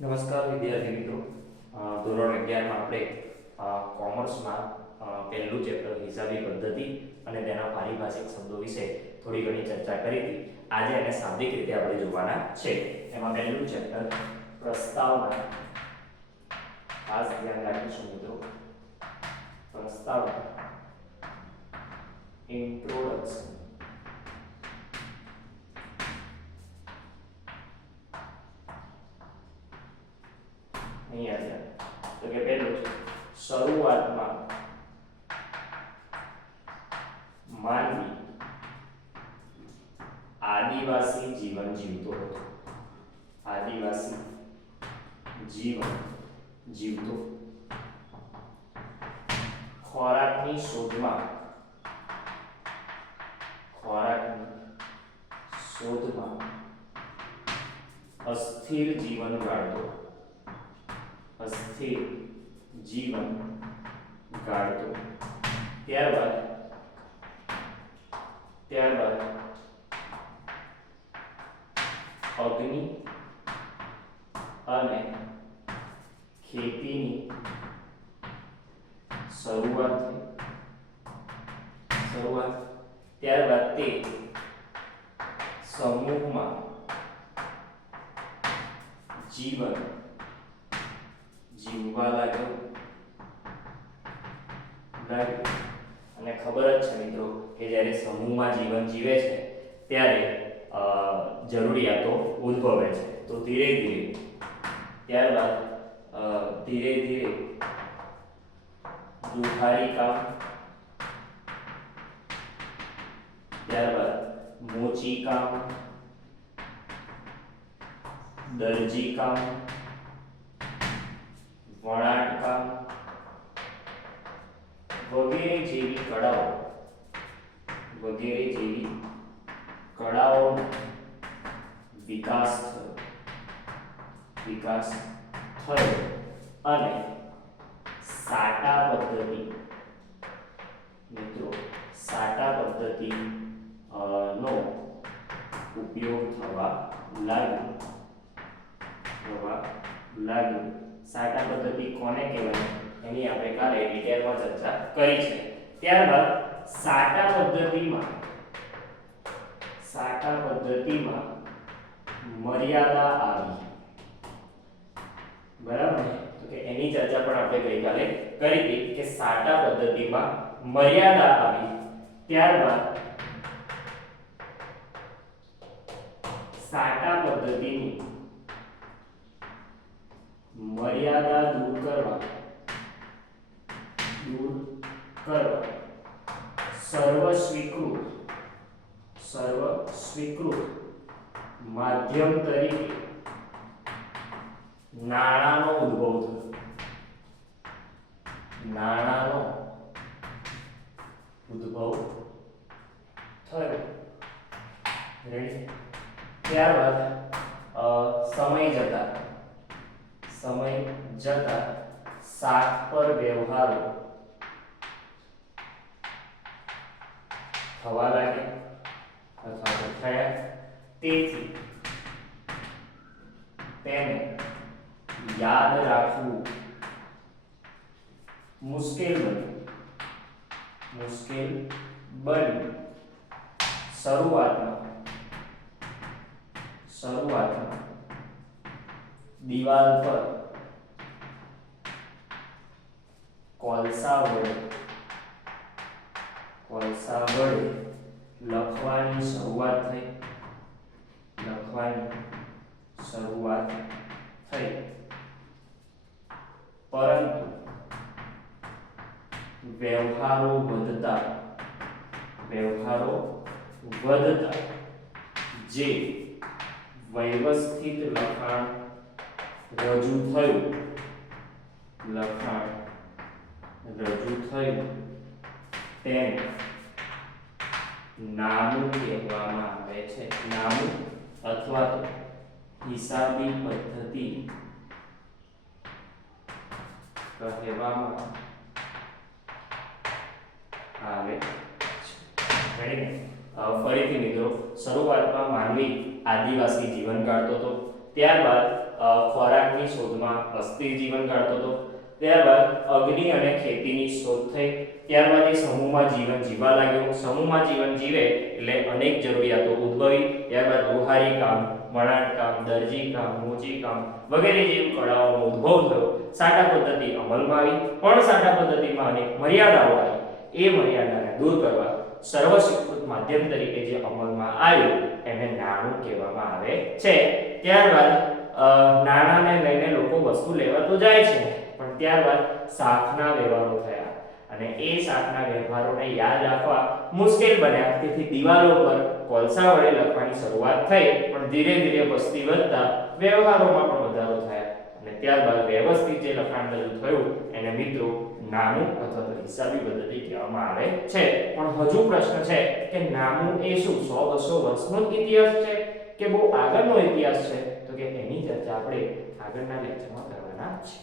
નમસ્કાર વિદ્યાર્થી મિત્રો, ધોરણ 11 માં આપણે કોમર્સમાં પહેલું ચેપ્ટર હિસાબી પદ્ધતિ અને તેના પારિભાષિક શબ્દો વિશે થોડી ઘણી ચર્ચા કરી હતી. આજે એને શાબ્દિક રીતે આપણે જોવાના છે. એમાં પહેલું ચેપ્ટર પ્રસ્તાવના, ખાસ ધ્યાન રાખીશું મિત્રો. પ્રસ્તાવના, ઇન્ટ્રોડક્શન. અહીંયા તો કે પહેલું છે શરૂઆતમાં માનવી આદિવાસી જીવન જીવતો હતો. આદિવાસી જીવન જીવતો. ખોરાકની શોધમાં અસ્થિર જીવન ગાળતો. અસ્થિર જીવન ગાળતો. ત્યારબાદ અગ્નિ અને ખેતીની શરૂઆત થઈ. ત્યારબાદ તે સમૂહમાં જીવન જીવવા લાગ્યો. અને ખબર જ છે મિત્રો કે જ્યારે સમૂહમાં જીવન જીવે છે ત્યારે જરૂરિયાતો ઉદ્ભવે છે. તો ધીરે ધીરે દુહારી કામ, ત્યારબાદ મોચી કામ, દરજી કામ, વણાટ કામ વગેરે જેવી કળાઓનો વિકાસ થયો અને સાટા પદ્ધતિ નો ઉપયોગ થવા લાગ્યો. સાટા પદ્ધતિ કોને કહેવાય એની આપણે કાલે ડિટેલમાં ચર્ચા કરી છે. ત્યારબાદ સાટા પદ્ધતિમાં મર્યાદા આવી. બરાબર ને? તો કે એની ચર્ચા પણ આપણે ગઈકાલે કરી હતી કે સાટા પદ્ધતિમાં મર્યાદા આવી. ત્યારબાદ સાટા પદ્ધતિની મર્યાદા દૂર કરવા સર્વ સ્વીકૃત માધ્યમ તરીકે નાણાંનો ઉદ્ભવ થયો. રેડી? ત્યારબાદ સમય જતા શાક પર વ્યવહારો થવા લાગ્યા અથવા તો થયા. તેથી તેને યાદ રાખવું મુશ્કેલ બન્યું. શરૂઆતમાં દિવાલ પર કોલસા વડે લખવાની શરૂઆત થઈ. પરંતુ વ્યવહારો વધતા જે વ્યવસ્થિત લખાણ રજૂ થયું તેને નામું કહેવામાં આવે છે. નામું અથવા તો હિસાબી પદ્ધતિ કહેવામાં આવે છે. ફરીથી મિત્રો, શરૂઆતમાં માનવી આદિવાસી જીવન કાઢતો હતો. ત્યારબાદ ખોરાકની શોધમાં વસ્તી જીવન કાઢતો હતો, ત્યારબાદ અગ્નિ અને ખેતીની શોધ થઈ, ત્યારબાદ એ સમૂહમાં જીવન જીવવા લાગ્યો, સમૂહમાં જીવન જીવે એટલે અનેક જરૂરિયાતો ઉદ્ભવી, ત્યારબાદ લુહારી કામ, વણાટ કામ, દરજી કામ, મોચી કામ વગેરે જેવી કળાઓનો ઉદ્ભવ થયો, સાટા પદ્ધતિ અમલમાં આવી, પણ સાટા પદ્ધતિમાં અનેક મર્યાદાઓ આવી, એ મર્યાદાને દૂર કરવા સર્વસ્વીકૃત માધ્યમ તરીકે જે અમલમાં આવ્યું એને નાણું કહેવામાં આવે છે. ત્યારબાદ નાણાને લઈને લોકો વસ્તુ લેવા તો જાય છે, પણ ત્યારબાદ શાખના વ્યવહારો થયા અને એ શાખના વ્યવહારોને યાદ રાખવા મુશ્કેલ બન્યા, તેથી દિવાલો પર કોલસા વડે લખવાની શરૂઆત થઈ, પણ ધીરે ધીરે વસ્તી વધતા વ્યવહારોમાં પણ વધારો થયા અને ત્યારબાદ વ્યવસ્થિત જે લખાણ રજૂ થયું એને મિત્રો નામું અથવા તો હિસાબી પદ્ધતિ કહેવામાં આવે છે. પણ હજુ પ્રશ્ન છે કે નામું એ શું 100-200 વર્ષનો ઇતિહાસ છે કે બહુ આગળનો ઇતિહાસ છે? તો કે એની ચર્ચા આપણે આગળના લેક્ચરમાં કરવાના છે.